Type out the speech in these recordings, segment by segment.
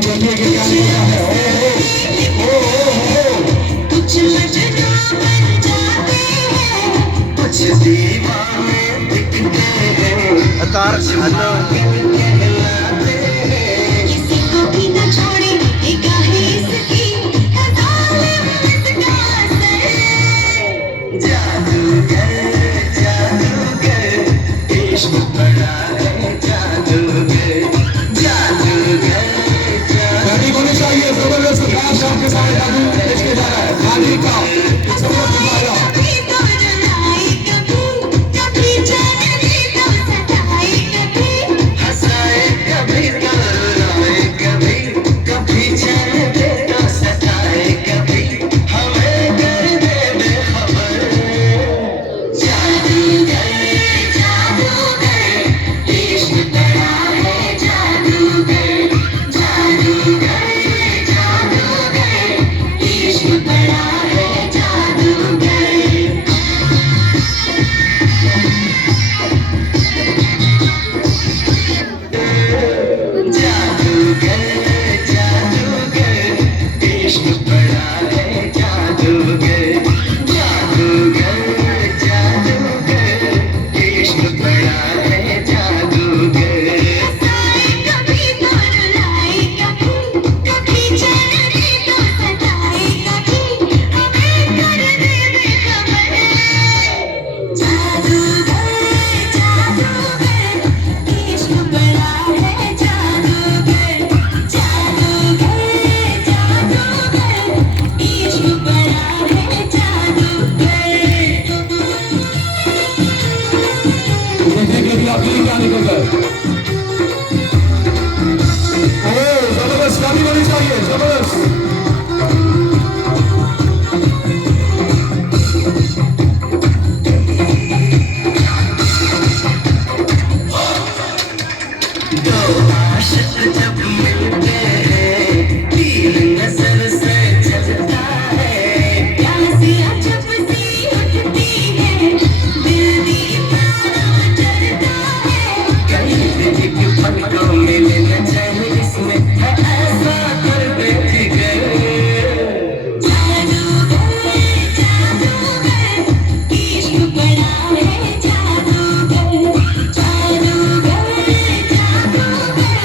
जल्दी के क्या होता है। ओ कुछ मजनू बन जाते हैं, कुछ दीवाने दिखते हैं, अतार कहलाते हैं। किसी को भी न छोड़े निगाहें इसकी, है जालिम इसका असर। जादूगर जादूगर इश्क बड़ा है जादूगर। जादूगर गाड़ी होनी चाहिए जबरदस्त काश आपके साथ जादू इसके जा रहा है गाड़ी का जबरदस्त वाला। कभी तो रुलाए कभी कभी जाने दे तो सताए कभी हंसाए कभी तो रुलाए कभी कभी जाने दे तो सताए कभी हमें कर दे बेखबर। जादूगर जादूगर इश्क बड़ा है जादूगर। जादूगर जादूगर इश्क बड़ा है जादूगर। जादूगर जादूगर इश्क बड़ा है जादूगर। जादूगर जादूगर इश्क बड़ा है जादूगर। हंसाए कभी तो रुलाए कभी कभी जाने दे तो सताए कभी हमें कर दे बेखबर। जादूगर जादूगर इश्क बड़ा है जादूगर। जादूगर जादूगर इश्क बड़ा है जादूगर। देखिए आप फीलिंग क्या निकल गए। ओ जबरदस्त गाड़ी होनी चाहिए जबरदस्त। दो आशिक जब मिलते हैं तीर नजर से चलता है। प्यासियां जब सी उठती है दिल दीवाना चढ़ता है। कहीं भी एक पल को मिले न जाने इसमें है ऐसा कर बैठी गए। जादूगर जादूगर इश्क बड़ा है जादूगर। जादूगर जादूगर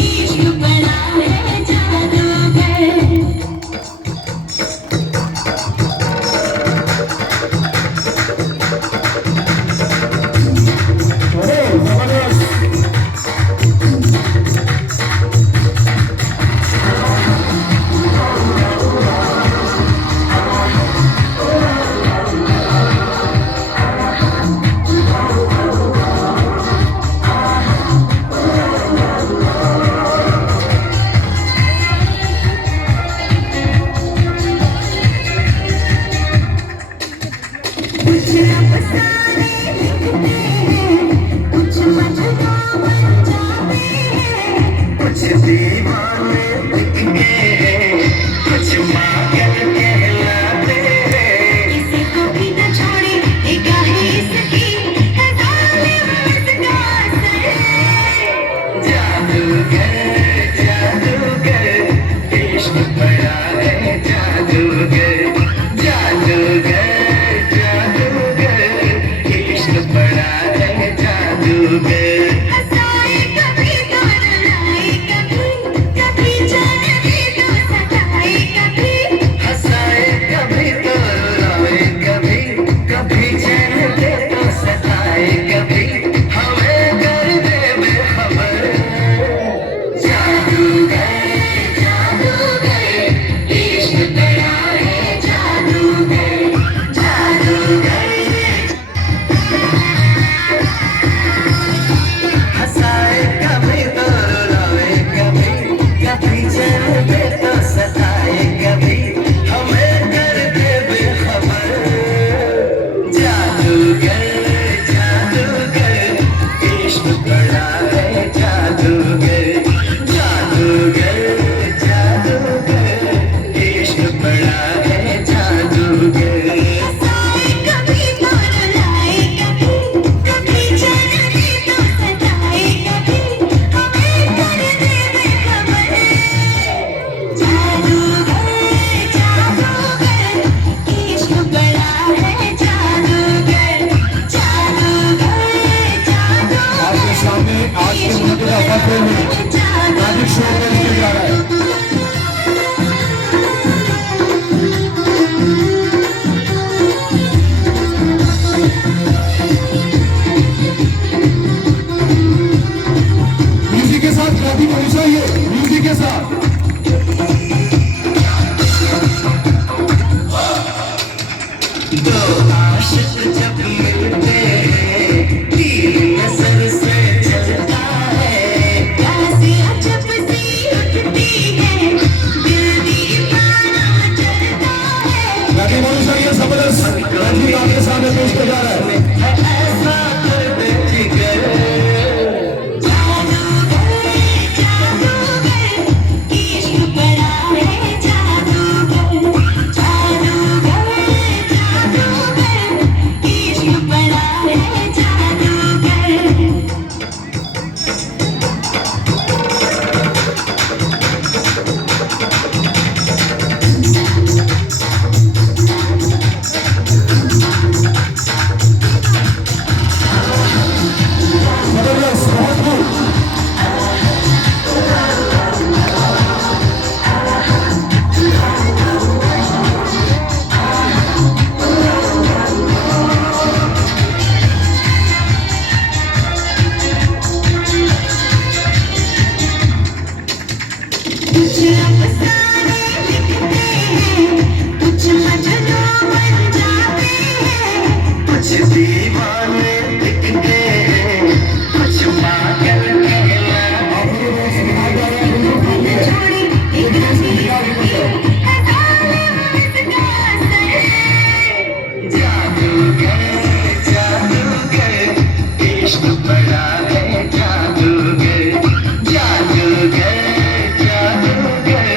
इश्क बड़ा है जादूगर। कुछ अफसाने लिखते हैं, कुछ मजनू बन जाते हैं, कुछ दीवाने दिखते हैं, कुछ पागल कहलाते हैं। किसी को भी न छोड़े निगाहें इसकी, है जालिम इसका असर। जादूगर जादूगर इश्क बड़ा है जादूगर। जादूगर जादूगर इश्क बड़ा है जादूगर। हंसाए कभी तो रुलाए कभी कभी जाने दे तो सताए कभी हंसाए कभी तो रुलाए कभी कभी जाने दे तो सताए कभी हमें कर दे बेखबर। में मैजिक शो करने जा रहा है। म्यूजिक के साथ क्रांति होनी चाहिए, म्यूजिक के साथ। दो आशिक जब मिलते हैं तीर नजर से चलता है, रासियां जब सी उठती है दिल दीवाना चलता है। क्रांति होनी चाहिए, जबरदस्त क्रांति आपके सामने पेश किया जा रहा है। ऐसा कर दे जिगर, जादूगर जादूगर इश्क बड़ा है जादूगर, जादूगर जादूगर इश्क बड़ा है जादूगर। जबरदस्त, बहुत खूब। कुछ अफसाने लिखते हैं, कुछ मजनू बन जाते हैं, कुछ दीवाने लिखते हैं, कुछ पागल कहलाते हैं। छोड़ी एक रस्सी है जालिम इसका असर, जादूगर जादूगर इश्क बड़ा है जादूगर, जादूगर जादूगर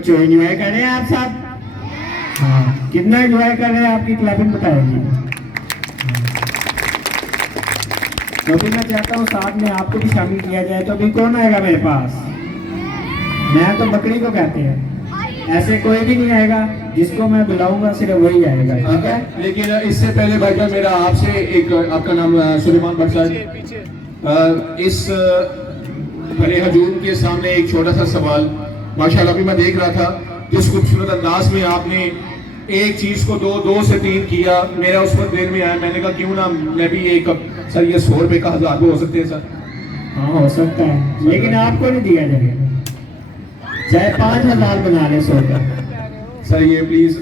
कुछ एंजॉय कर रहे हैं आप सब? हाँ, कितना एंजॉय कर रहे हैं आपकी क्लैपिंग बताएगी। तो भी मैं चाहता हूँ साथ में आपको भी शामिल किया जाए। तो अभी कौन आएगा मेरे पास? मैं तो बकरी को कहते हैं, ऐसे कोई भी नहीं आएगा, जिसको मैं बुलाऊंगा सिर्फ वही आएगा, ठीक है? लेकिन इससे पहले भाईजान मेरा आपसे एक, आपका नाम सुलेमान भट्ट साहब, इस बड़े हजूम के सामने एक छोटा सा सवाल। माशाल्लाह अभी मैं देख रहा था जिस खूबसूरत अंदाज में आपने एक चीज को दो से तीन किया, मेरा उस वक्त देर में आया, मैंने कहा क्यों ना मैं भी एक, सर ये 100 रुपए का 1000 हो सकते हैं सर? हाँ हो सकता है, लेकिन आपको नहीं दिया जाएगा, चाहे 5000 बना ले 100 का। सर ये प्लीज,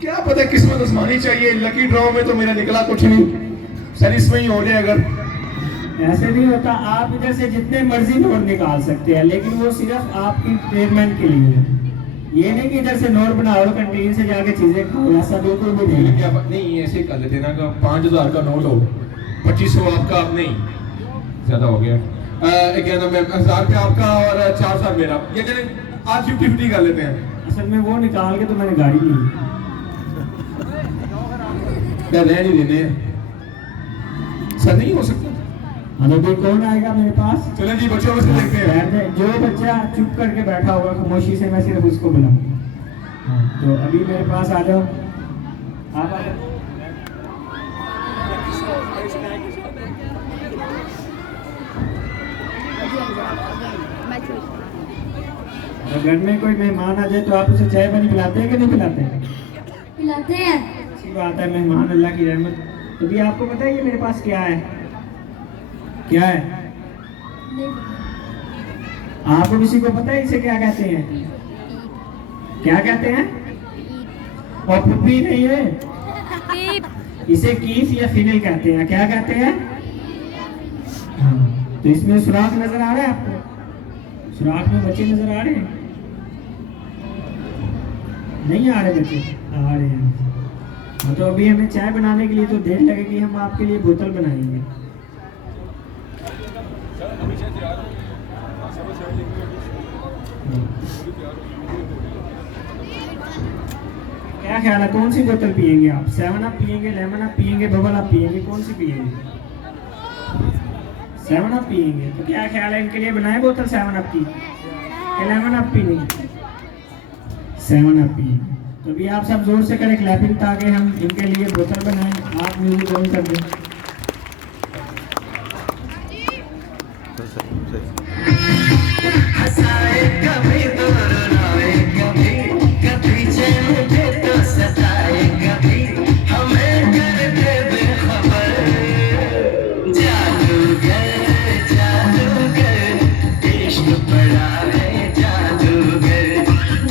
क्या पता किस्मत आजमानी चाहिए, लकी ड्रॉ में तो मेरा निकला कुछ नहीं सर, इसमें ही हो जाए। अगर ऐसे नहीं होता, आप इधर से जितने मर्जी नोट निकाल सकते हैं, लेकिन वो सिर्फ आपकी ट्रीटमेंट के लिए है। ये नहीं कि इधर से नोट बनाओ कैंटीन से जाके चीजें खाओ, ऐसा बिल्कुल भी नहीं है। क्या नहीं, ऐसे कर लेते ना कि 5000 का नोट हो, 2500 आपका, आप नहीं ज्यादा हो गया, क्या नाम है, 1000 रुपया आपका और 4000 मेरा, ये चले आज 50-50 कर लेते हैं। असल में वो निकाल के तो मैंने गाड़ी ली, क्या रहने नहीं देने सर, नहीं हो सकता। हाँ तो फिर कौन आएगा मेरे पास? चले जी बच्चों से देखते हैं। बैठ जाए, जो बच्चा चुप करके बैठा होगा खामोशी से, मैं सिर्फ उसको बुलाऊंगा। तो अभी मेरे पास आ जाओ, आप आ जाओ। तो घर में कोई मेहमान आ जाए तो आप उसे चाय पानी पिलाते हैं कि नहीं पिलाते हैं? पिलाते हैं। अच्छी बात है, मेहमान अल्लाह की रहमत। तो भी आपको पता है ये मेरे पास क्या है? क्या है? आपको किसी को पता है इसे क्या कहते हैं? क्या कहते हैं? और पुप्पी नहीं है, इसे कीफ या फिनल कहते हैं। क्या कहते हैं? हाँ, तो इसमें सुराख नजर आ रहा है आपको? सुराख में बच्चे नजर आ रहे हैं? नहीं आ रहे बच्चे? आ रहे हैं। हाँ, तो अभी हमें चाय बनाने के लिए तो देर लगेगी, हम आपके लिए बोतल बनाएंगे। क्या ख्याल है, कौन सी बोतल पियेंगे आप? 7 अप पियेंगे, लेमन अप पियेंगे, बबल अप पियेंगे, कौन सी पियेंगे? 7 अप पियेंगे। तो क्या ख्याल है, इनके लिए बनाए बोतल 7 अप की, 11 अप पीनी? 7 अप पियेंगे। तो भी आप सब जोर से करें क्लैपिंग, ताकि हम इनके लिए बोतल बनाएं। आप म्यूजिक ऑन कर दें। हंसाए कभी तो रुलाए कभी, कभी चैन दे तो सताए कभी, हमें कर दे बेखबर। जादूगर जादूगर इश्क बड़ा है, जादूगर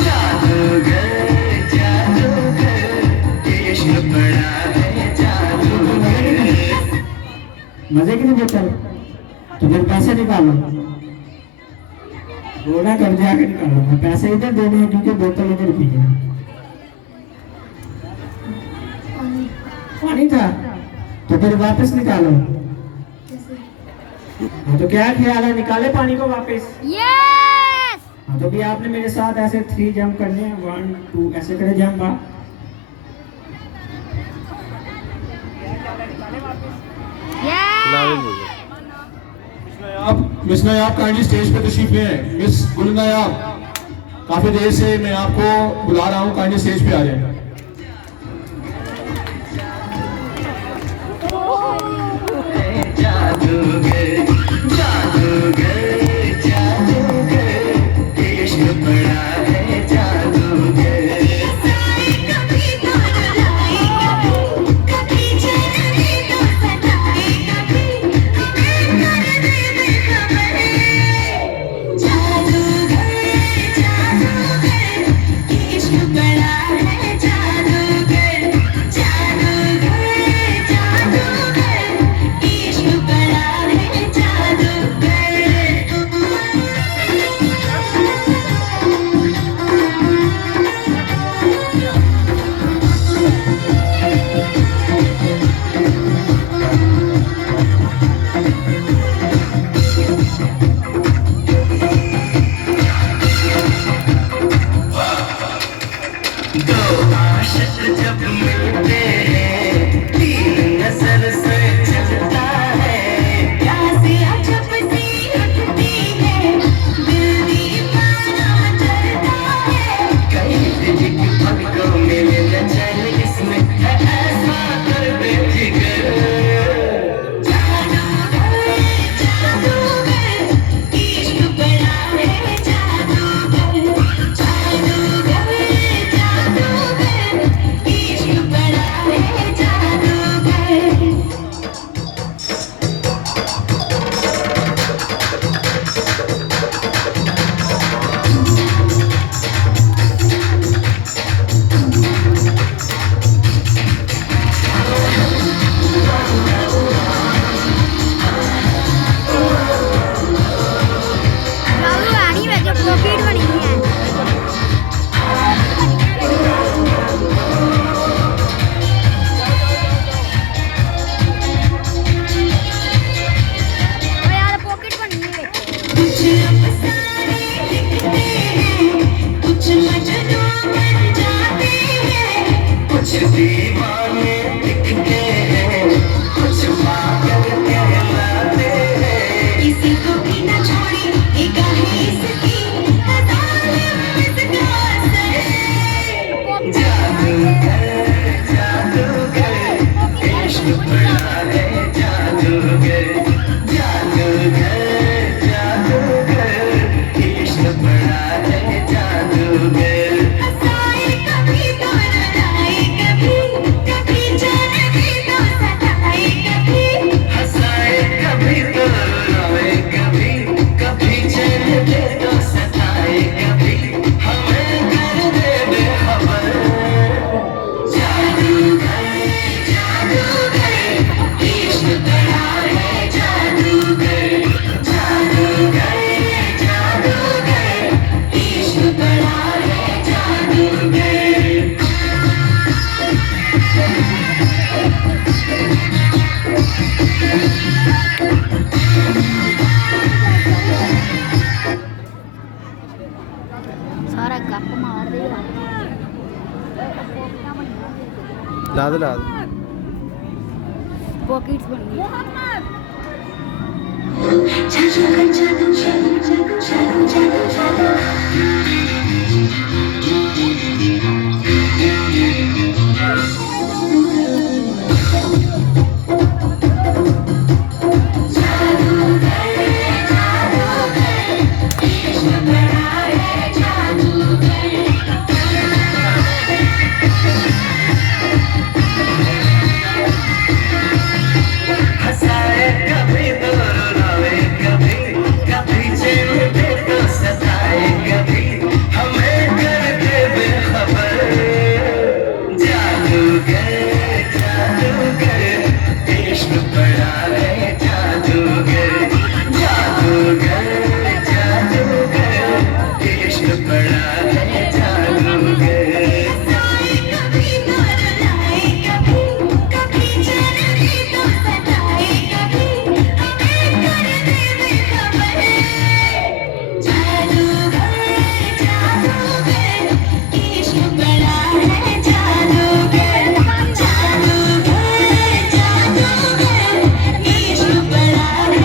जादूगर जादूगर इश्क बड़ा है, जादूगर। मजे की नहीं बोतल? तो फिर पैसे निकालो, बोला कर जाके निकालो। पैसे इधर देने हैं क्योंकि बोतल इधर पी है। पानी था तो फिर वापस निकालो। हाँ, तो क्या ख्याल है, निकाले पानी को वापस? यस। हाँ, तो भी आपने मेरे साथ ऐसे 3 जंप करने हैं, 1 2 ऐसे करे जंप। आप मिस नायाब काइंडली स्टेज पे तशरीफ ले आए। मिस गुल नायाब, काफी देर से मैं आपको बुला रहा हूँ, काइंडली स्टेज पे आ जाए। जादूगर जादूगर जादूगर इश्क बड़ा है, जादूगर। कभी तो रुलाए कभी, कभी चैन दे तो सताए कभी, हमें कर दे बेखबर। जादूगर जादूगर इश्क बड़ा है, അത് ലാ पॉकेट्स बन गई हंसाए कभी तो रुलाए कभी कभी चैन दे तो सताए कभी हमें कर दे बेखबर जादूगर जादूगर इश्क बड़ा है जादूगर जादूगर जादूगर इश्क बड़ा है जादूगर कभी तो रुलाए कभी कभी चैन दे तो सताए कभी हमें कर दे बेखबर जादूगर जादूगर इश्क बड़ा है जादूगर जादूगर जादूगर इश्क बड़ा है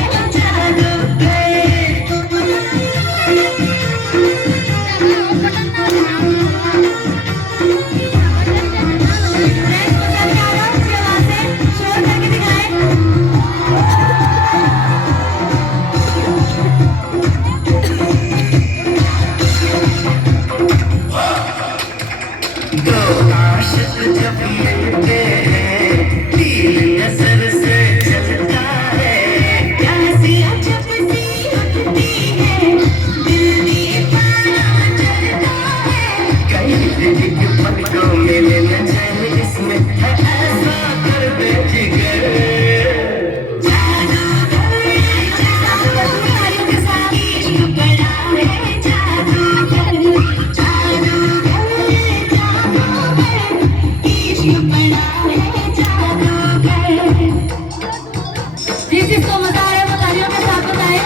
दो आशिक जब मिलते हैं तीर नजर से चलता है कैसी अजब सी उठती है दिल दीवाना चलता है कई दिन के पलकों में न जाने इसमें है ऐसा कर दे जिगर जादूगर जादूगर इश्क बड़ा है जादूगर जादूगर जादूगर इश्क बड़ा है जादूगर जिस जिसको मजा आ रहा है वो तालियों के साथ बताएं